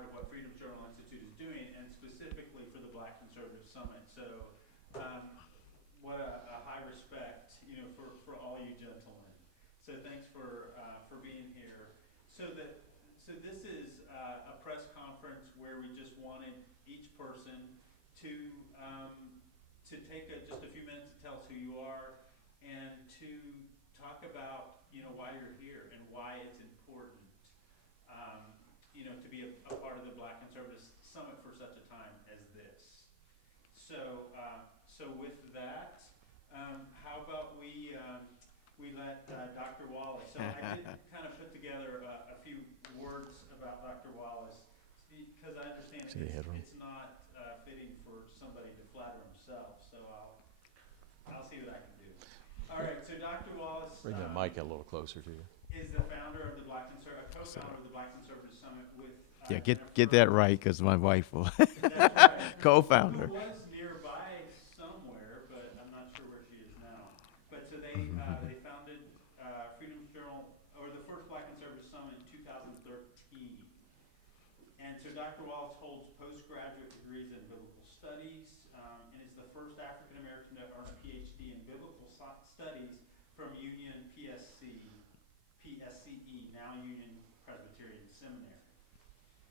part of what Freedom's Journal Institute is doing, and specifically for the Black Conservative Summit. So what a high respect, for all you gentlemen. So thanks for being here. So this is a press conference where we just wanted each person to take just a few minutes to tell us who you are and to talk about why you're here and why it's important to be a part of the Black Conservative Summit for such a time as this. So with that, how about we let Dr. Wallace. So I did kind of put together a few words about Dr. Wallace because I understand it's not fitting for somebody to flatter himself. So I'll see what I can do. All right. So Dr. Wallace. Bring that mic a little closer to you. Is the founder of the co-founder of the Black Conservative Summit with. Yeah, get that right, because my wife will. That's right. Co-founder. Who was nearby somewhere, but I'm not sure where she is now. But so they founded Freedom's Journal, or the first Black Conservative Summit in 2013. And so Dr. Wallace holds postgraduate degrees in biblical studies and is the first African American to earn a PhD in biblical studies from Union PSCE, now Union Presbyterian Seminary.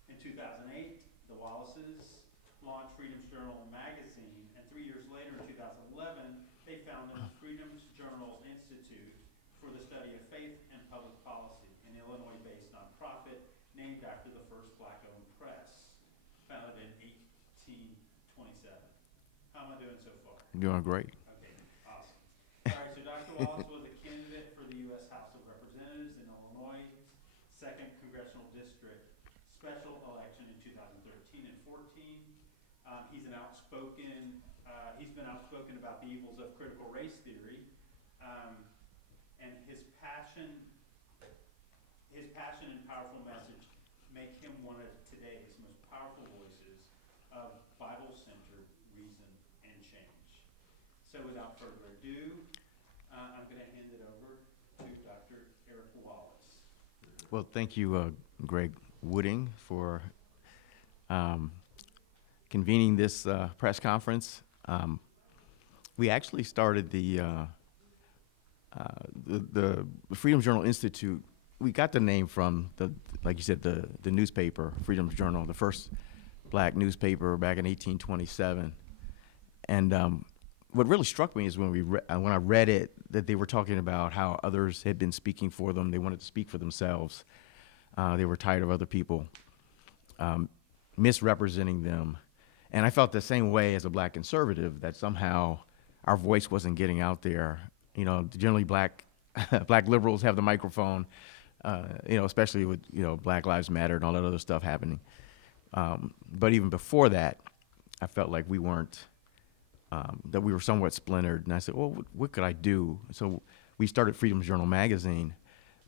In 2008, the Wallaces launched Freedom's Journal magazine, and 3 years later, in 2011, they founded Freedom's Journal Institute for the Study of Faith and Public Policy, an Illinois-based nonprofit named after the first Black-owned press, founded in 1827. How am I doing so far? You're doing great. Okay, awesome. All right, so Dr. Wallace was a candidate for the U.S. House of Representatives in Illinois, 2nd Congressional District special election in 2013 and 14. He's been outspoken about the evils of critical race theory, and his passion and powerful message make him one of today's most powerful voices of Bible-centered reason and change. So without further ado, I'm going to hand it over to Dr. Eric Wallace. Well, thank you, Greg Wooding, for convening this press conference. We actually started the Freedom Journal Institute. We got the name from like you said, the newspaper, Freedom's Journal, the first black newspaper back in 1827. And what really struck me is when I read it, that they were talking about how others had been speaking for them. They wanted to speak for themselves. They were tired of other people misrepresenting them. And I felt the same way as a black conservative, that somehow our voice wasn't getting out there. Generally black liberals have the microphone, especially with, Black Lives Matter and all that other stuff happening. But even before that, I felt like we weren't, that we were somewhat splintered. And I said, well, what could I do? So we started Freedom's Journal magazine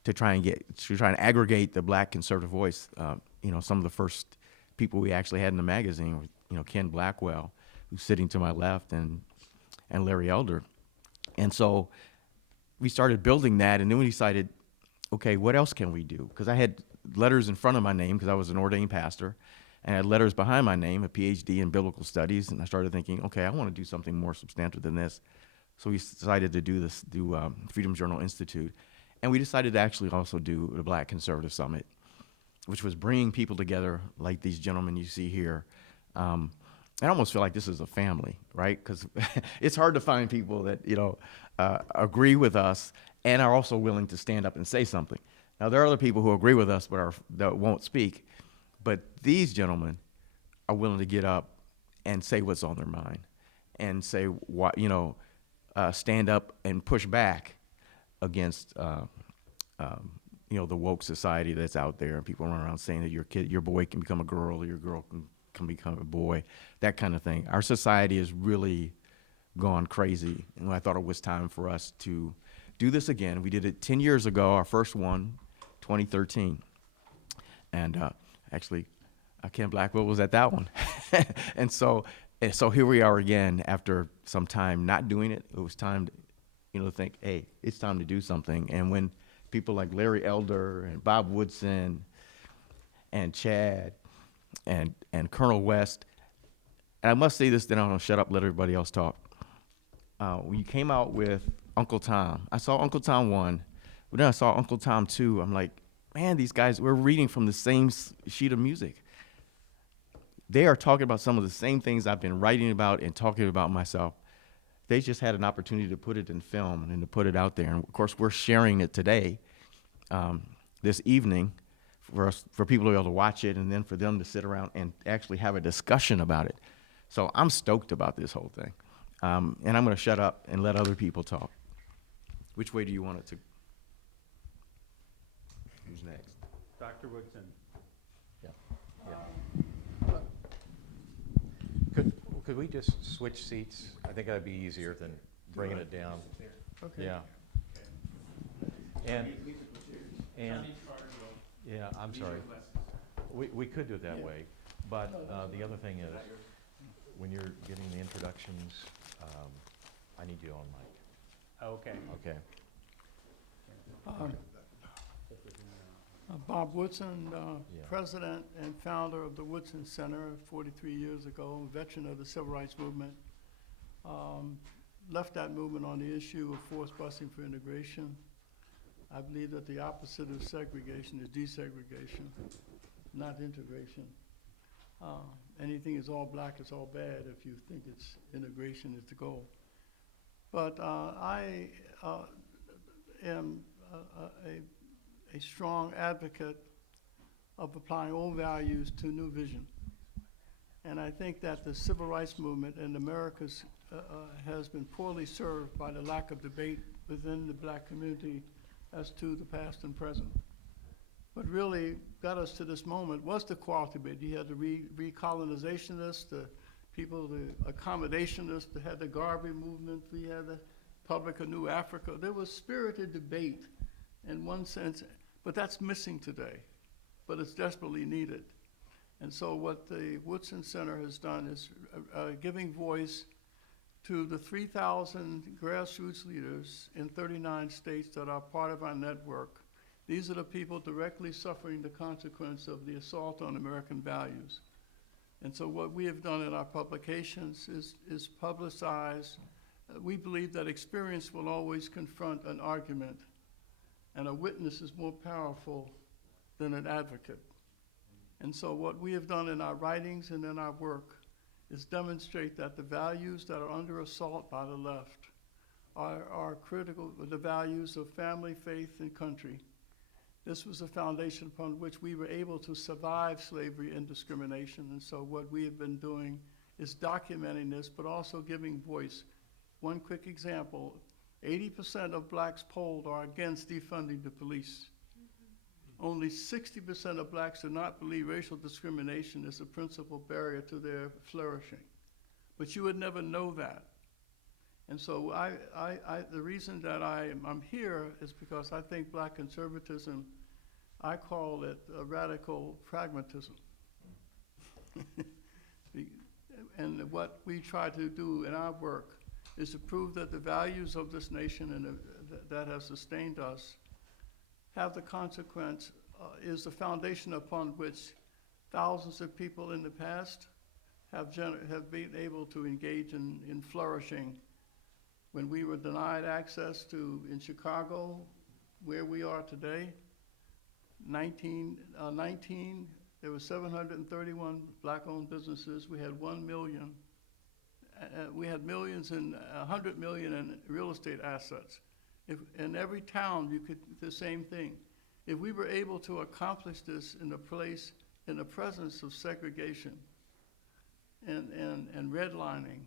to try and aggregate the black conservative voice. Some of the first people we actually had in the magazine were, Ken Blackwell, who's sitting to my left, and Larry Elder. And so we started building that, and then we decided, okay, what else can we do? Because I had letters in front of my name because I was an ordained pastor, and I had letters behind my name, a PhD in biblical studies, and I started thinking, okay, I want to do something more substantive than this. So we decided to do Freedom Journal Institute, and we decided to actually also do the Black Conservative Summit, which was bringing people together like these gentlemen you see here. I almost feel like this is a family, right? Because it's hard to find people that agree with us and are also willing to stand up and say something. Now there are other people who agree with us but that won't speak, but these gentlemen are willing to get up and say what's on their mind, and say what stand up and push back against the woke society that's out there, and people run around saying that your boy can become a girl, or your girl can become a boy, that kind of thing. Our society has really gone crazy, and I thought it was time for us to do this again. We did it 10 years ago, our first one, 2013. And actually, Ken Blackwell was at that one. And so here we are again after some time not doing it. It was time to think, hey, it's time to do something. And when people like Larry Elder and Bob Woodson and Chad and Colonel West. And I must say this, then I'm gonna shut up, let everybody else talk. When you came out with Uncle Tom, I saw Uncle Tom 1, but then I saw Uncle Tom 2. I'm like, man, these guys, we're reading from the same sheet of music. They are talking about some of the same things I've been writing about and talking about myself. They just had an opportunity to put it in film and to put it out there. And of course, we're sharing it today, this evening, for people to be able to watch it and then for them to sit around and actually have a discussion about it. So I'm stoked about this whole thing. And I'm going to shut up and let other people talk. Which way do you want it to? Who's next? Dr. Woodson. Could we just switch seats? I think that'd be easier than bringing it down. Okay. Yeah. And, yeah, I'm sorry. We could do it that way, but the other thing is, when you're getting the introductions, I need you on mic. Okay. Okay. Bob Woodson, Yeah. president and founder of the Woodson Center 43 years ago, veteran of the Civil Rights Movement. Left that movement on the issue of forced busing for integration. I believe that the opposite of segregation is desegregation, not integration. Anything is all black, it's all bad if you think it's integration is the goal. But I am a strong advocate of applying old values to new vision. And I think that the civil rights movement in America has been poorly served by the lack of debate within the black community as to the past and present. What really got us to this moment was the quality debate. You had the recolonizationists, the people, the accommodationists, they had the Garvey movement, we had the Public of New Africa. There was spirited debate in one sense, but that's missing today, but it's desperately needed. And so what the Woodson Center has done is giving voice to the 3,000 grassroots leaders in 39 states that are part of our network. These are the people directly suffering the consequence of the assault on American values. And so what we have done in our publications is publicize. We believe that experience will always confront an argument, and a witness is more powerful than an advocate. And so what we have done in our writings and in our work is demonstrate that the values that are under assault by the left are critical, the values of family, faith, and country. This was a foundation upon which we were able to survive slavery and discrimination. And so what we have been doing is documenting this, but also giving voice. One quick example, 80% of blacks polled are against defunding the police. Only 60% of blacks do not believe racial discrimination is a principal barrier to their flourishing. But you would never know that. And so the reason that I'm here is because I think black conservatism, I call it a radical pragmatism. And what we try to do in our work is to prove that the values of this nation and that have sustained us have the consequence, is the foundation upon which thousands of people in the past have been able to engage in flourishing. When we were denied access to, in Chicago, where we are today, 19, there were 731 black-owned businesses. We had 1 million. We had millions and 100 million in real estate assets. If in every town, you could the same thing. If we were able to accomplish this in the presence of segregation and redlining,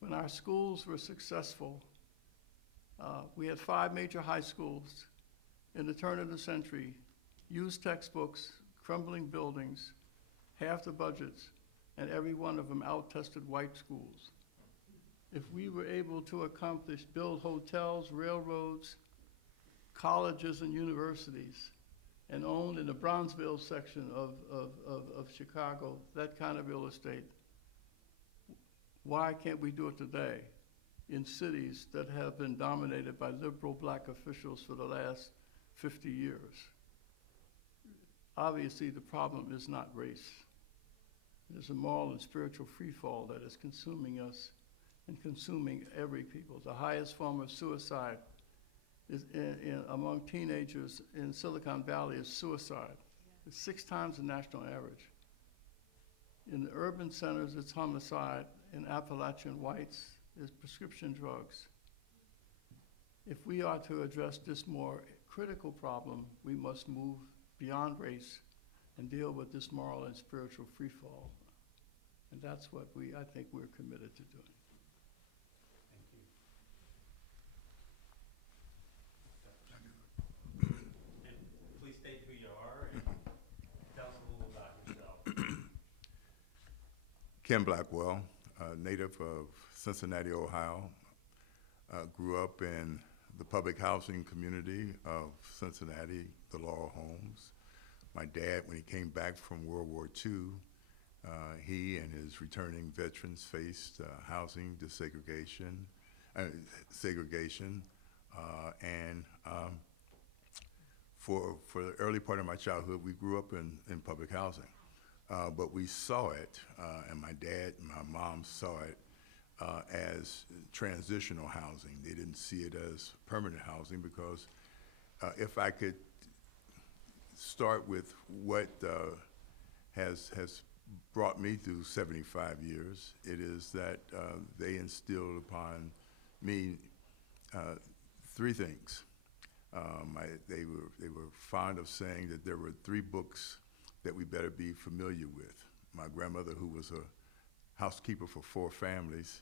when our schools were successful, we had 5 major high schools in the turn of the century, used textbooks, crumbling buildings, half the budgets, and every one of them out-tested white schools. If we were able to build hotels, railroads, colleges, and universities, and own in the Bronzeville section of Chicago, that kind of real estate, why can't we do it today in cities that have been dominated by liberal black officials for the last 50 years? obviously the problem is not race. There's a moral and spiritual freefall that is consuming us and consuming every people. The highest form of suicide is among teenagers in Silicon Valley is suicide. It's 6 times the national average. In the urban centers, it's homicide. In Appalachian whites, it's prescription drugs. If we are to address this more critical problem, we must move beyond race and deal with this moral and spiritual freefall. And that's what I think we're committed to doing. Thank you. And please state who you are and tell us a little about yourself. Ken Blackwell, a native of Cincinnati, Ohio. Grew up in the public housing community of Cincinnati, the Laurel Homes. My dad, when he came back from World War II, he and his returning veterans faced housing segregation, for the early part of my childhood, we grew up in public housing. But we saw it, and my dad and my mom saw it as transitional housing. They didn't see it as permanent housing because if I could start with what has brought me through 75 years, it is that they instilled upon me 3 things. They were fond of saying that there were 3 books that we better be familiar with. My grandmother, who was a housekeeper for 4 families,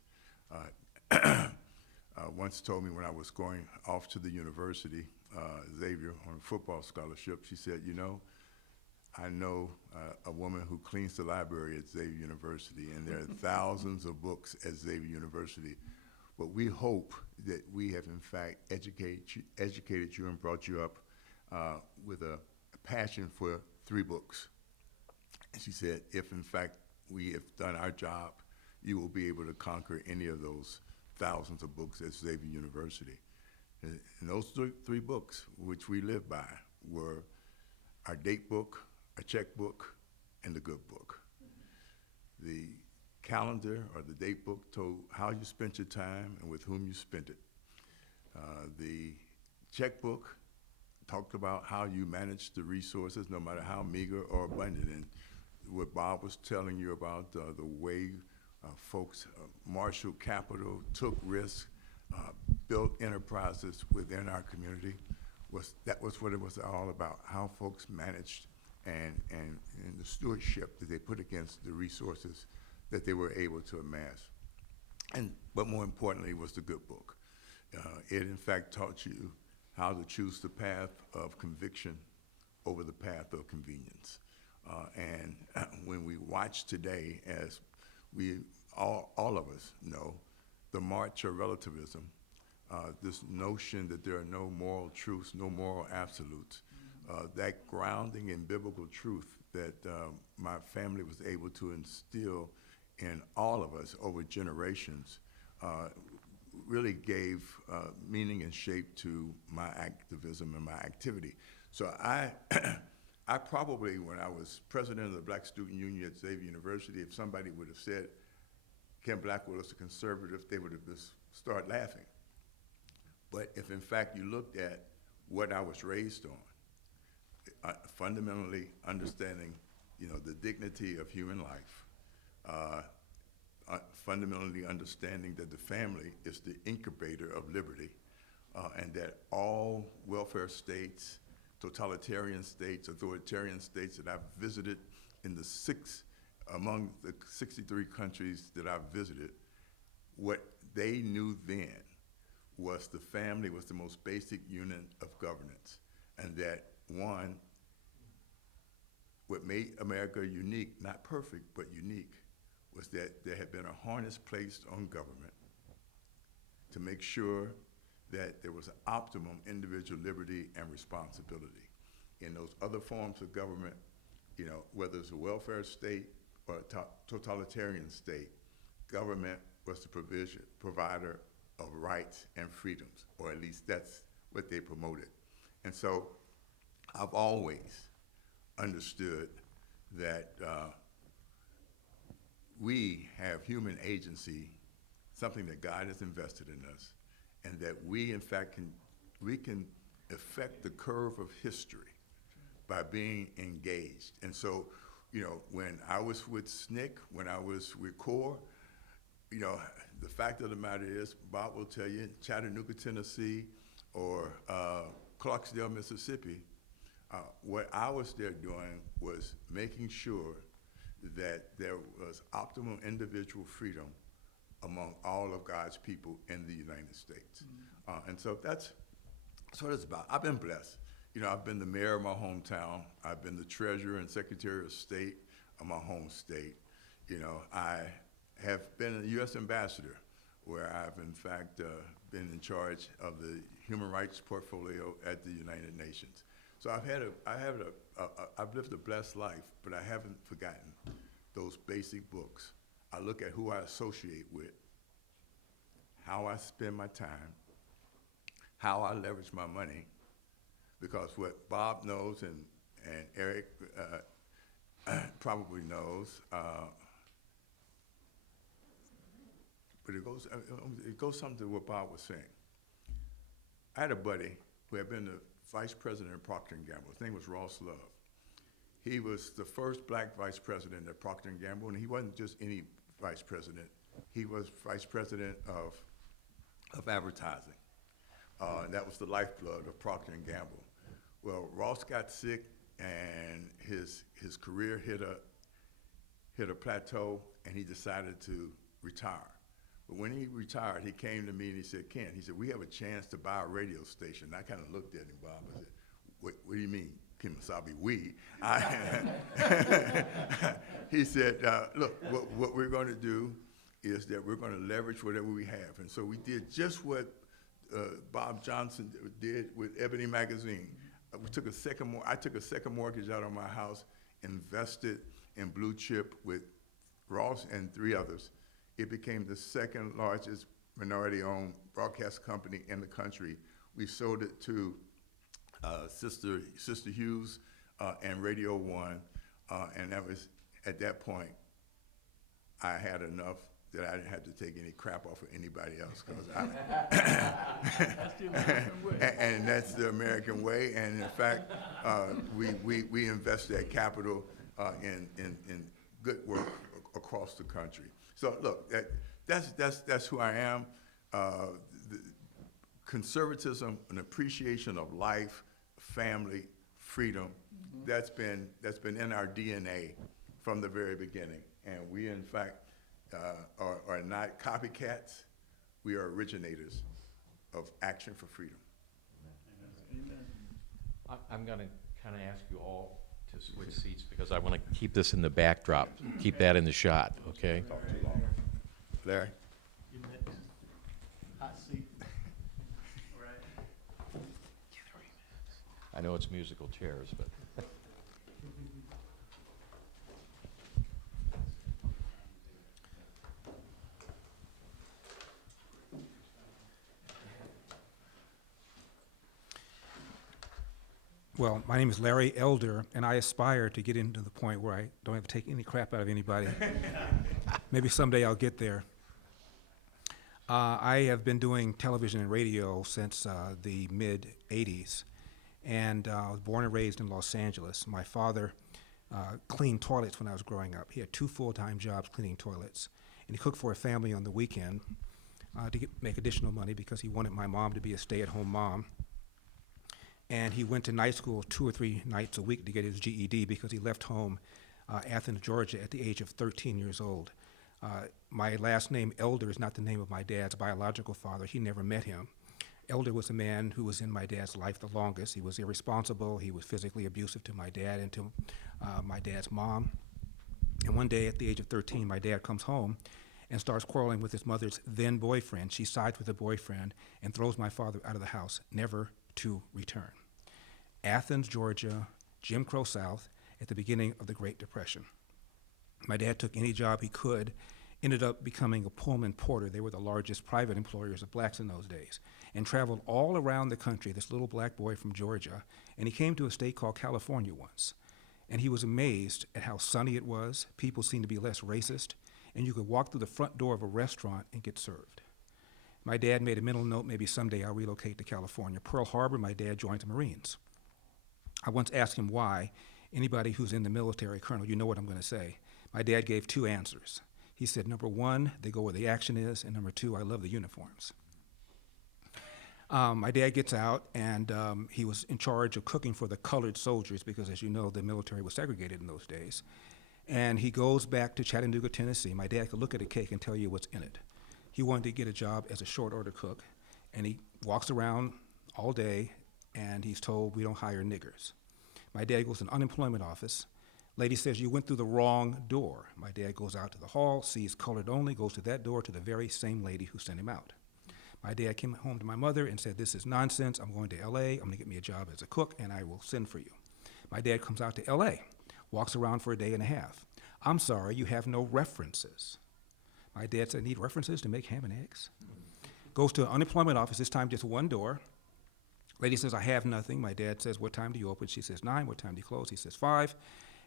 once told me when I was going off to the university, Xavier, on a football scholarship, she said, you know, I know a woman who cleans the library at Xavier University, and there are thousands of books at Xavier University. But we hope that we have, in fact, educated you and brought you up with a passion for 3 books. And she said, if, in fact, we have done our job, you will be able to conquer any of those thousands of books at Xavier University. And those 3 books, which we live by, were our date book, a checkbook, and the good book. The calendar or the date book told how you spent your time and with whom you spent it. The checkbook talked about how you managed the resources, no matter how meager or abundant. And what Bob was telling you about the way folks marshaled capital, took risks, built enterprises within our community, that was what it was all about, how folks managed and the stewardship that they put against the resources that they were able to amass. But more importantly was the good book. It in fact taught you how to choose the path of conviction over the path of convenience. And when we watch today, as we all of us know, the march of relativism, this notion that there are no moral truths, no moral absolutes, that grounding in biblical truth that my family was able to instill in all of us over generations really gave meaning and shape to my activism and my activity. So I probably, when I was president of the Black Student Union at Xavier University, if somebody would have said Ken Blackwell is a conservative, they would have just started laughing. But if in fact you looked at what I was raised on, fundamentally understanding, the dignity of human life, fundamentally understanding that the family is the incubator of liberty, and that all welfare states, totalitarian states, authoritarian states that I've visited among the 63 countries that I've visited, what they knew then was the family was the most basic unit of governance, and that what made America unique, not perfect, but unique, was that there had been a harness placed on government to make sure that there was optimum individual liberty and responsibility. In those other forms of government, whether it's a welfare state or a totalitarian state, government was the provider of rights and freedoms, or at least that's what they promoted. And so I've always understood that we have human agency, something that God has invested in us, and that we, in fact, can affect the curve of history by being engaged. And so, you know, when I was with SNCC, when I was with CORE, you know, the fact of the matter is, Bob will tell you, Chattanooga, Tennessee, or Clarksdale, Mississippi, what I was there doing was making sure that there was optimal individual freedom among all of God's people in the United States. And so that's what it's about. I've been blessed. You know, I've been the mayor of my hometown. I've been the treasurer and secretary of state of my home state. You know, I have been a U.S. ambassador, where I've in fact been in charge of the human rights portfolio at the United Nations. So I've lived a blessed life, but I haven't forgotten those basic books. I look at who I associate with, how I spend my time, how I leverage my money, because what Bob knows and Eric probably knows, but it goes something to what Bob was saying. I had a buddy who had been the vice president of Procter & Gamble. His name was Ross Love. He was the first black vice president at Procter & Gamble, and he wasn't just any vice president. He was vice president of advertising. And that was the lifeblood of Procter & Gamble. Well, Ross got sick, and his career hit a plateau, and he decided to retire. But when he retired, he came to me and he said, Ken, he said, we have a chance to buy a radio station. And I kind of looked at him, Bob, I said, what do you mean, Ken Masabi, we? He said, look, what we're going to do is that we're going to leverage whatever we have. And so we did just what Bob Johnson did with Ebony Magazine. I took a second mortgage out on my house, invested in Blue Chip with Ross and 3 others. It became the second largest minority-owned broadcast company in the country. We sold it to Sister Hughes and Radio One, and that was, at that point, I had enough that I didn't have to take any crap off of anybody else, That's the American way. and that's the American way. And in fact, we invest that capital in good work across the country. So look, that's who I am. Conservatism, an appreciation of life, family, freedom. That's been in our DNA from the very beginning. And we, in fact, are not copycats. We are originators of action for freedom. Amen. I'm going to kind of ask you all to switch seats because I want to keep this in the backdrop, keep that in the shot, okay? Talk too long. Larry? You next. Hot seat. All right. I know it's musical chairs, but. Well, my name is Larry Elder, and I aspire to get into the point where I don't have to take any crap out of anybody. Maybe someday I'll get there. I have been doing television and radio since the mid-'80s, and I was born and raised in Los Angeles. My father cleaned toilets when I was growing up. He had 2 full-time jobs cleaning toilets, and he cooked for a family on the weekend to make additional money because he wanted my mom to be a stay-at-home mom. And he went to night school 2 or 3 nights a week to get his GED because he left home, Athens, Georgia, at the age of 13 years old. My last name, Elder, is not the name of my dad's biological father. He never met him. Elder was a man who was in my dad's life the longest. He was irresponsible. He was physically abusive to my dad and to my dad's mom. And one day at the age of 13, my dad comes home and starts quarreling with his mother's then boyfriend. She sides with the boyfriend and throws my father out of the house, never to return. Athens, Georgia, Jim Crow South, at the beginning of the Great Depression. My dad took any job he could, ended up becoming a Pullman porter. They were the largest private employers of blacks in those days, and traveled all around the country, this little black boy from Georgia, and he came to a state called California once. And he was amazed at how sunny it was. People seemed to be less racist. And you could walk through the front door of a restaurant and get served. My dad made a mental note, maybe someday I'll relocate to California. Pearl Harbor, my dad joined the Marines. I once asked him why. Anybody who's in the military, Colonel, you know what I'm going to say. My dad gave 2 answers. He said, number 1, they go where the action is, and number 2, I love the uniforms. My dad gets out, and he was in charge of cooking for the colored soldiers because, as you know, the military was segregated in those days. And he goes back to Chattanooga, Tennessee. My dad could look at a cake and tell you what's in it. He wanted to get a job as a short order cook, and he walks around all day, and he's told, we don't hire niggers. My dad goes to an unemployment office. Lady says, you went through the wrong door. My dad goes out to the hall, sees colored only, goes to that door to the very same lady who sent him out. My dad came home to my mother and said, this is nonsense. I'm going to L.A. I'm going to get me a job as a cook, and I will send for you. My dad comes out to L.A., walks around for a day and a half. I'm sorry, you have no references. My dad said, need references to make ham and eggs? Goes to an unemployment office, this time just one door. Lady says, I have nothing. My dad says, what time do you open? She says, 9. What time do you close? He says, 5.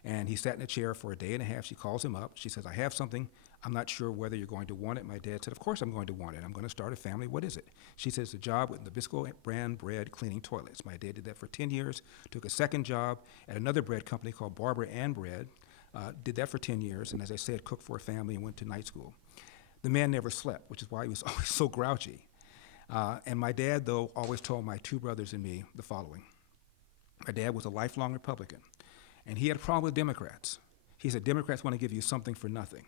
And he sat in a chair for a day and a half. She calls him up. She says, I have something. I'm not sure whether you're going to want it. My dad said, of course I'm going to want it. I'm going to start a family. What is it? She says, a job with Nabisco brand bread cleaning toilets. My dad did that for 10 years, took a second job at another bread company called Barber and Bread, did that for 10 years, and as I said, cooked for a family and went to night school. The man never slept, which is why he was always so grouchy. And my dad, though, always told my 2 brothers and me the following. My dad was a lifelong Republican, and he had a problem with Democrats. He said, Democrats want to give you something for nothing.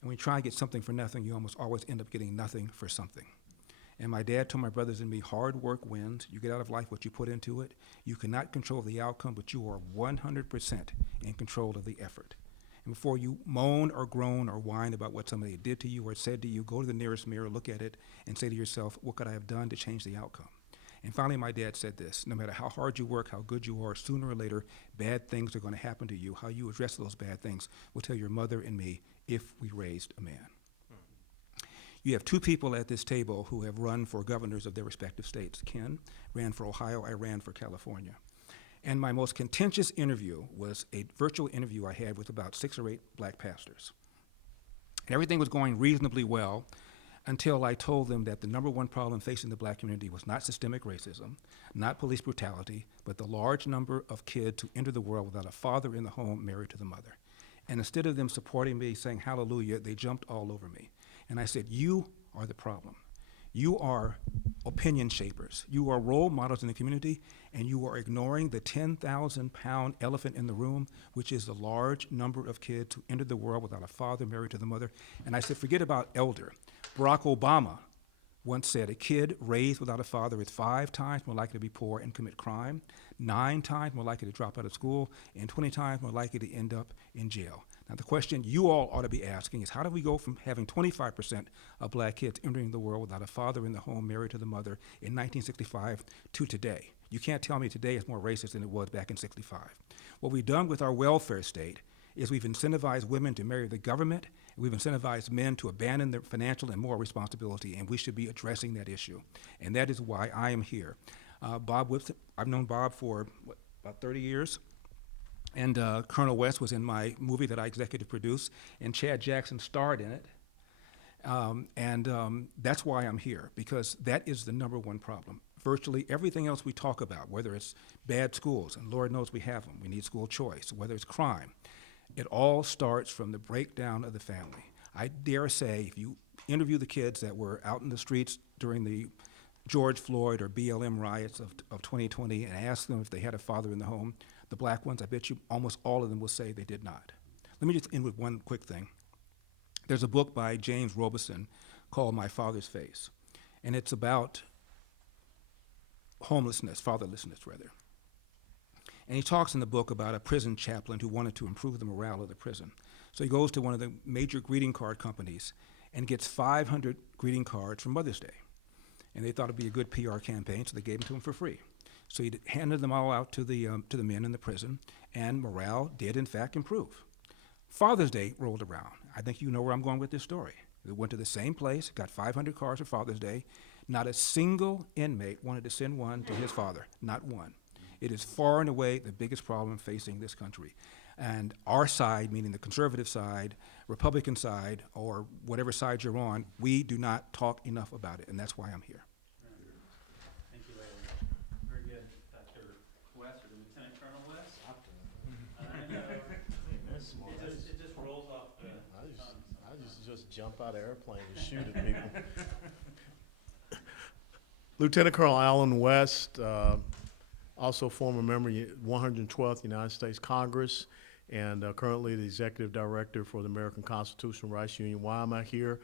And when you try and get something for nothing, you almost always end up getting nothing for something. And my dad told my brothers and me, hard work wins. You get out of life what you put into it. You cannot control the outcome, but you are 100% in control of the effort. And before you moan or groan or whine about what somebody did to you or said to you, go to the nearest mirror, look at it, and say to yourself, what could I have done to change the outcome? And finally, my dad said this, no matter how hard you work, how good you are, sooner or later, bad things are going to happen to you. How you address those bad things will tell your mother and me if we raised a man. You have 2 people at this table who have run for governors of their respective states. Ken ran for Ohio, I ran for California. And my most contentious interview was a virtual interview I had with about 6 or 8 black pastors. And everything was going reasonably well until I told them that the number 1 problem facing the black community was not systemic racism, not police brutality, but the large number of kids who enter the world without a father in the home married to the mother. And instead of them supporting me, saying hallelujah, they jumped all over me. And I said, you are the problem. You are opinion shapers. You are role models in the community, and you are ignoring the 10,000-pound elephant in the room, which is the large number of kids who entered the world without a father married to the mother. And I said, forget about elder. Barack Obama once said, a kid raised without a father is 5 times more likely to be poor and commit crime, 9 times more likely to drop out of school, and 20 times more likely to end up in jail. Now, the question you all ought to be asking is, how do we go from having 25% of black kids entering the world without a father in the home married to the mother in 1965 to today? You can't tell me today is more racist than it was back in 65. What we've done with our welfare state is we've incentivized women to marry the government, and we've incentivized men to abandon their financial and moral responsibility, and we should be addressing that issue. And that is why I am here. Bob Woodson, I've known Bob for, about 30 years. And Colonel West was in my movie that I executive produced, and Chad Jackson starred in it. That's why I'm here, because that is the number 1 problem. Virtually everything else we talk about, whether it's bad schools, and Lord knows we have them, we need school choice, whether it's crime, it all starts from the breakdown of the family. I dare say, if you interview the kids that were out in the streets during the George Floyd or BLM riots of 2020 and ask them if they had a father in the home, the black ones, I bet you almost all of them will say they did not. Let me just end with one quick thing. There's a book by James Robeson called My Father's Face, and it's about homelessness, fatherlessness rather. And he talks in the book about a prison chaplain who wanted to improve the morale of the prison. So he goes to one of the major greeting card companies and gets 500 greeting cards for Mother's Day. And they thought it'd be a good PR campaign, so they gave them to him for free. So he handed them all out to the men in the prison, and morale did in fact improve. Father's Day rolled around. I think you know where I'm going with this story. They went to the same place, got 500 cards for Father's Day. Not a single inmate wanted to send one to his father, not one. It is far and away the biggest problem facing this country. And our side, meaning the conservative side, Republican side, or whatever side you're on, we do not talk enough about it, and that's why I'm here. Thank you, Larry. Very good. Dr. West, or Lieutenant Colonel West? I know. It just rolls off the tongue. I just jump out of airplane and shoot at people. Lieutenant Colonel Allen West, also former member of 112th United States Congress, and currently the Executive Director for the American Constitutional Rights Union. Why am I here?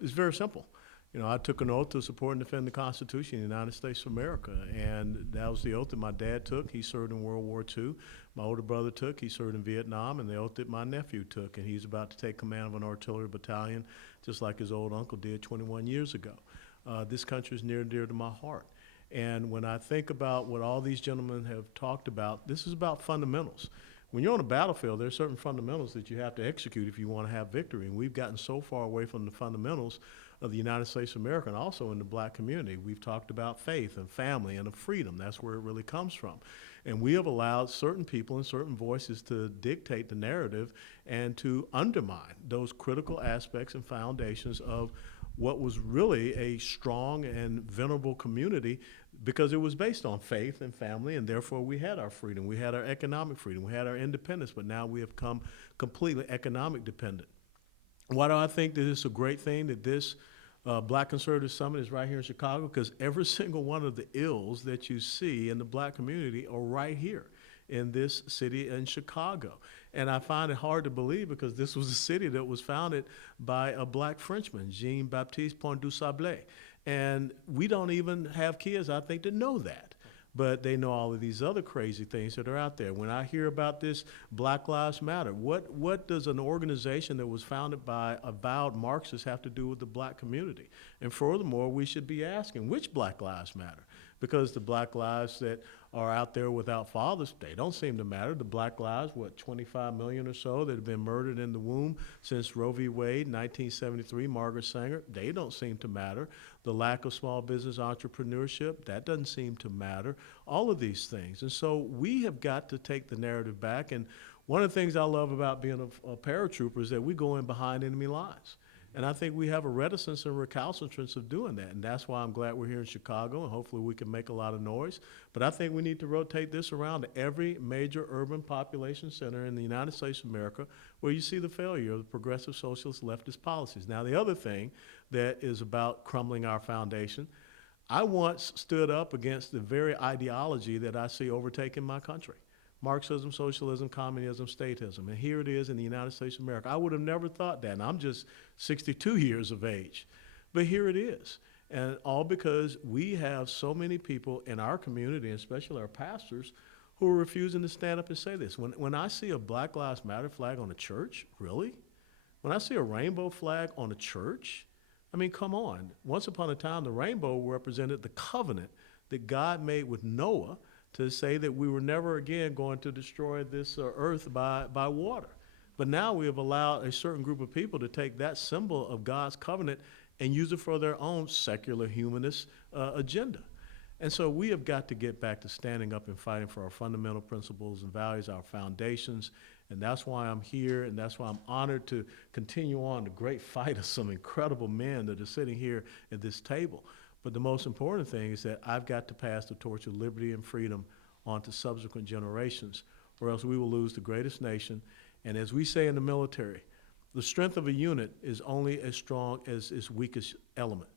It's very simple. You know, I took an oath to support and defend the Constitution of the United States of America, and that was the oath that my dad took. He served in World War II. My older brother took. He served in Vietnam, and the oath that my nephew took, and he's about to take command of an artillery battalion, just like his old uncle did 21 years ago. This country is near and dear to my heart. And when I think about what all these gentlemen have talked about, this is about fundamentals. When you're on a battlefield, there are certain fundamentals that you have to execute if you want to have victory. And we've gotten so far away from the fundamentals of the United States of America, and also in the black community. We've talked about faith and family and of freedom. That's where it really comes from. And we have allowed certain people and certain voices to dictate the narrative and to undermine those critical aspects and foundations of what was really a strong and venerable community, because it was based on faith and family, and therefore we had our freedom. We had our economic freedom. We had our independence, but now we have come completely economic dependent. Why do I think that it's a great thing that this Black Conservative Summit is right here in Chicago? Because every single one of the ills that you see in the black community are right here in this city in Chicago. And I find it hard to believe, because this was a city that was founded by a black Frenchman, Jean-Baptiste Pont du Sablé. And we don't even have kids, I think, that know that. But they know all of these other crazy things that are out there. When I hear about this Black Lives Matter, what does an organization that was founded by avowed Marxists have to do with the black community? And furthermore, we should be asking, which Black Lives matter? Because the black lives that are out there without fathers, they don't seem to matter. The black lives, 25 million or so that have been murdered in the womb since Roe v. Wade, 1973, Margaret Sanger, they don't seem to matter. The lack of small business entrepreneurship, that doesn't seem to matter. All of these things. And so we have got to take the narrative back. And one of the things I love about being a paratrooper is that we go in behind enemy lines. And I think we have a reticence and recalcitrance of doing that. And that's why I'm glad we're here in Chicago, and hopefully we can make a lot of noise. But I think we need to rotate this around to every major urban population center in the United States of America where you see the failure of the progressive socialist leftist policies. Now, the other thing that is about crumbling our foundation, I once stood up against the very ideology that I see overtaking my country. Marxism, socialism, communism, statism. And here it is in the United States of America. I would have never thought that, and I'm just 62 years of age. But here it is. And all because we have so many people in our community, especially our pastors, who are refusing to stand up and say this. When I see a Black Lives Matter flag on a church, really? When I see a rainbow flag on a church, I mean, come on. Once upon a time, the rainbow represented the covenant that God made with Noah to say that we were never again going to destroy this earth by water. But now we have allowed a certain group of people to take that symbol of God's covenant and use it for their own secular humanist agenda. And so we have got to get back to standing up and fighting for our fundamental principles and values, our foundations. And that's why I'm here, and that's why I'm honored to continue on the great fight of some incredible men that are sitting here at this table. But the most important thing is that I've got to pass the torch of liberty and freedom on to subsequent generations, or else we will lose the greatest nation. And as we say in the military, the strength of a unit is only as strong as its weakest element.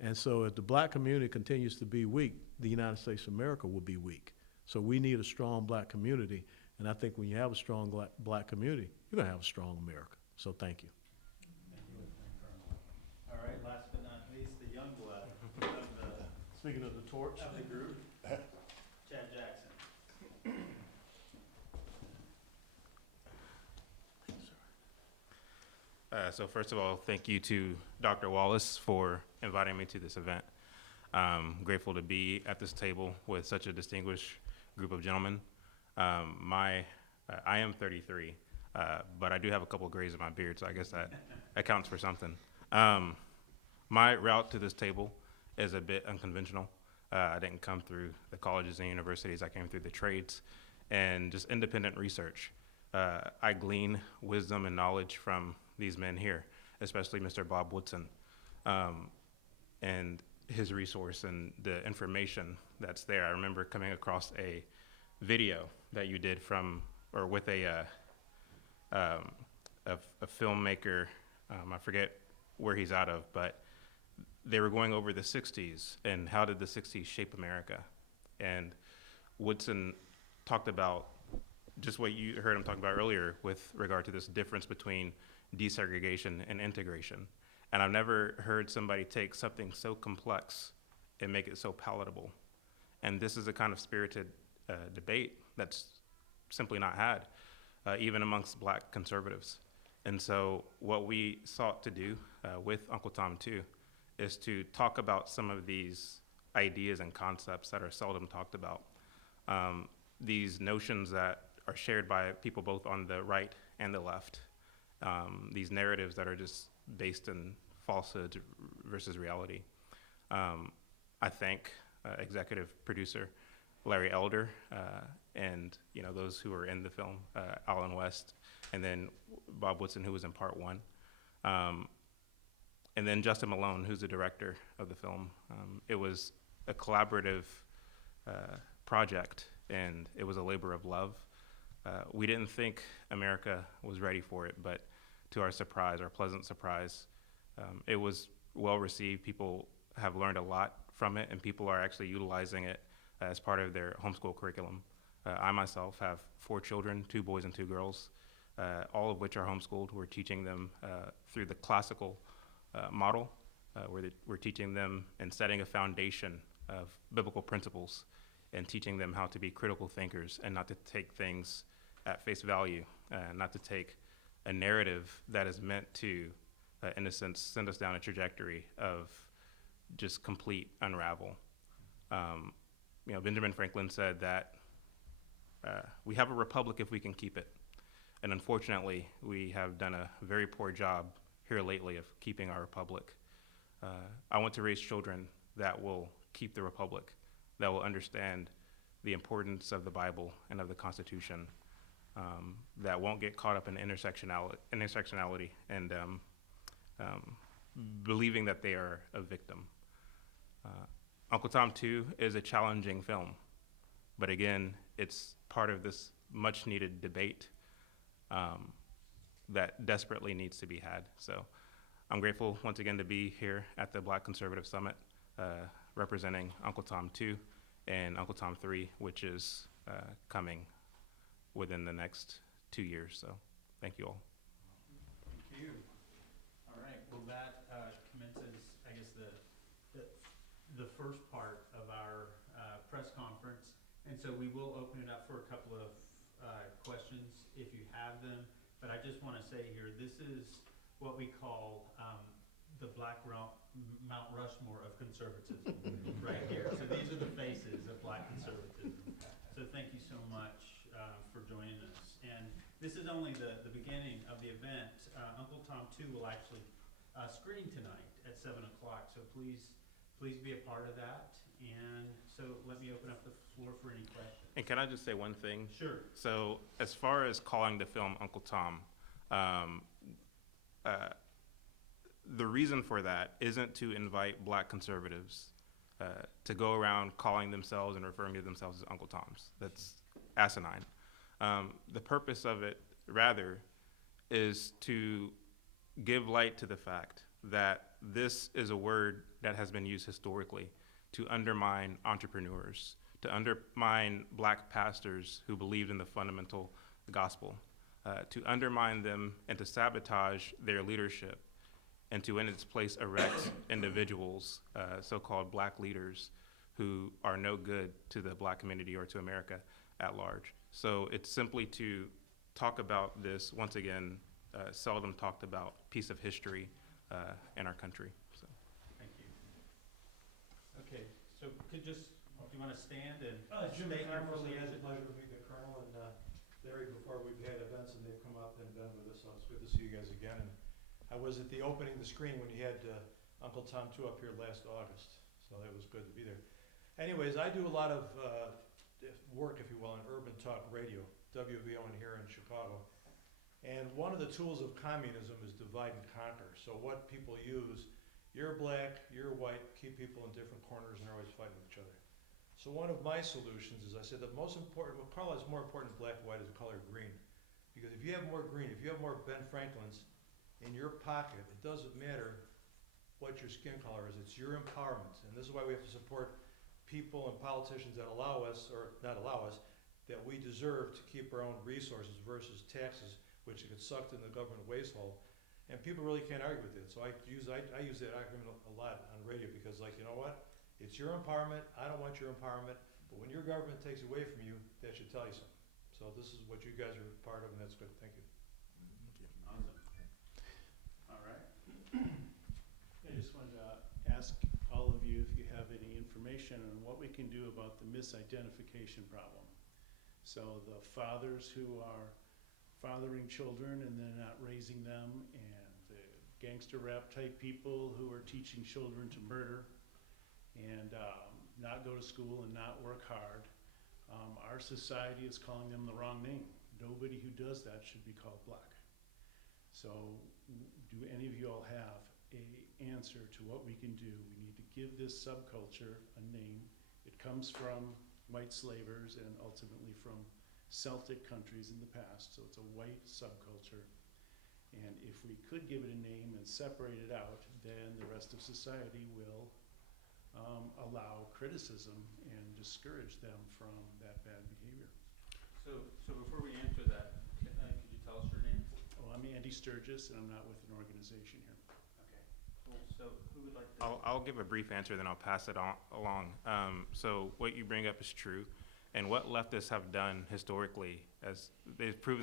And so if the black community continues to be weak, the United States of America will be weak. So we need a strong black community. And I think when you have a strong black community, you're going to have a strong America. So thank you. Thank you, Lieutenant Colonel. All right, last but not least, the young blood of the, Speaking of the torch. of the group, Chad Jackson. So first of all, thank you to Dr. Wallace for inviting me to this event. Grateful to be at this table with such a distinguished group of gentlemen. I am 33, but I do have a couple of grays in my beard, so I guess that counts for something. My route to this table is a bit unconventional. I didn't come through the colleges and universities. I came through the trades and just independent research. I glean wisdom and knowledge from these men here, especially Mr. Bob Woodson, and his resource and the information that's there. I remember coming across a video that you did with a filmmaker. I forget where he's out of, but they were going over the 60s and how did the 60s shape America. And Woodson talked about just what you heard him talk about earlier with regard to this difference between desegregation and integration. And I've never heard somebody take something so complex and make it so palatable. And this is a kind of spirited debate that's simply not had, even amongst black conservatives. And so what we sought to do with Uncle Tom too is to talk about some of these ideas and concepts that are seldom talked about. These notions that are shared by people both on the right and the left. These narratives that are just based in falsehood versus reality. I thank executive producer Larry Elder and those who were in the film, Allen West, and then Bob Woodson, who was in part one. And then Justin Malone, who's the director of the film. It was a collaborative project, and it was a labor of love. We didn't think America was ready for it, but to our surprise, our pleasant surprise, it was well received. People have learned a lot from it, and people are actually utilizing it as part of their homeschool curriculum. I myself have 4 children, 2 boys and 2 girls, all of which are homeschooled. We're teaching them through the classical model, where we're teaching them and setting a foundation of biblical principles and teaching them how to be critical thinkers and not to take things at face value, not to take a narrative that is meant to, in a sense, send us down a trajectory of just complete unravel. Benjamin Franklin said that we have a republic if we can keep it. And unfortunately, we have done a very poor job here lately of keeping our republic. I want to raise children that will keep the republic, that will understand the importance of the Bible and of the Constitution, that won't get caught up in intersectionality and believing that they are a victim. Uncle Tom 2 is a challenging film, but again, it's part of this much needed debate that desperately needs to be had. So I'm grateful once again to be here at the Black Conservative Summit, representing Uncle Tom 2 and Uncle Tom 3, which is coming within the next 2 years. So thank you all. Thank you. All right, well that commences, I guess, the first part of our press conference. And so we will open it up for a couple of questions if you have them. But I just want to say here, this is what we call the Black Mount Rushmore of conservatism right here. So these are the faces of Black conservatism. So thank you so much for joining us. And this is only the beginning of the event. Uncle Tom 2 will actually screen tonight at 7 o'clock. So please be a part of that. And so let me open up the floor for any questions. And can I just say one thing? Sure. So as far as calling the film Uncle Tom, the reason for that isn't to invite Black conservatives to go around calling themselves and referring to themselves as Uncle Toms. That's asinine. The purpose of it, rather, is to give light to the fact that this is a word that has been used historically to undermine entrepreneurs, to undermine Black pastors who believed in the fundamental gospel, to undermine them and to sabotage their leadership, and to in its place erect individuals, so-called Black leaders, who are no good to the Black community or to America at large. So it's simply to talk about this, once again, seldom talked about piece of history in our country. So. Thank you. Okay, so do you want to stand and Jim state your Carlos, fully it's as a pleasure to meet the Colonel and Larry before we've had events and they've come up and been with us, so it's good to see you guys again. And I was at the opening of the screen when you had Uncle Tom 2 up here last August, so it was good to be there. Anyways, I do a lot of work, if you will, on urban talk radio, WVON here in Chicago. And one of the tools of communism is divide and conquer. So what people use, you're black, you're white, keep people in different corners and they're always fighting with each other. So one of my solutions is I said the most important, what color is more important than black and white is the color green. Because if you have more green, if you have more Ben Franklins in your pocket, it doesn't matter what your skin color is, it's your empowerment. And this is why we have to support people and politicians that allow us, or not allow us, that we deserve to keep our own resources versus taxes, which get sucked in the government waste hole. And people really can't argue with it. So I use that argument a lot on radio because, like, you know what? It's your empowerment. I don't want your empowerment. But when your government takes away from you, that should tell you something. So this is what you guys are part of, and that's good. Thank you. Awesome. All right. I just wanted to ask all of you if you have any information on what we can do about the misidentification problem. So the fathers who are fathering children and then not raising them, and the gangster rap type people who are teaching children to murder and not go to school and not work hard. Our society is calling them the wrong name. Nobody who does that should be called black. So do any of you all have a answer to what we can do? We need to give this subculture a name. It comes from white slavers and ultimately from Celtic countries in the past, so it's a white subculture. And if we could give it a name and separate it out, then the rest of society will allow criticism and discourage them from that bad behavior. So before we answer that, could you tell us your name? Oh, I'm Andy Sturgis, and I'm not with an organization here. Okay, cool. So who would like to? I'll give a brief answer, then I'll pass it along. So what you bring up is true. And what leftists have done historically, as they've proven